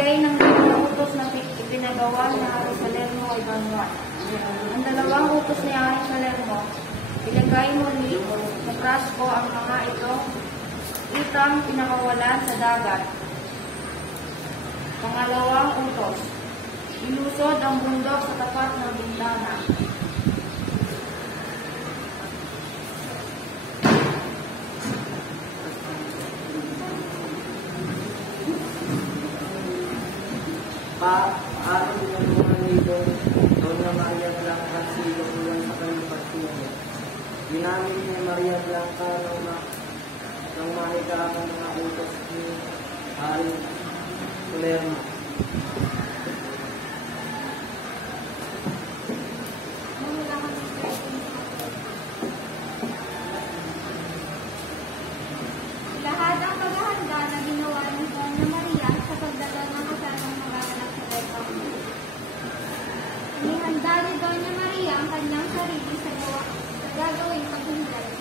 Ibigay ng utos na ipinagawa ni Hari Salerno ay Banwa. Ang dalawang utos ni Hari Salerno, ilagay muli sa prasko ang mga ito utang pinakawalan sa dagat. Pangalawang utos, ilusod ang bundok sa tapat ng bintana. Araw ng mga nito, Doña Maria Blanca silo ulan sa kanyang pagtungo. Ginamit ni Maria Blanca ng mahigagang mga utos ni Hari Salerno. Lahat ang paghahanda na ginawa ni Doña Maria sa pagdala ng kasamang mga anak sa Letong. Inihanda ni Doña Maria ang kanyang sarili sa gagawing paghihintay.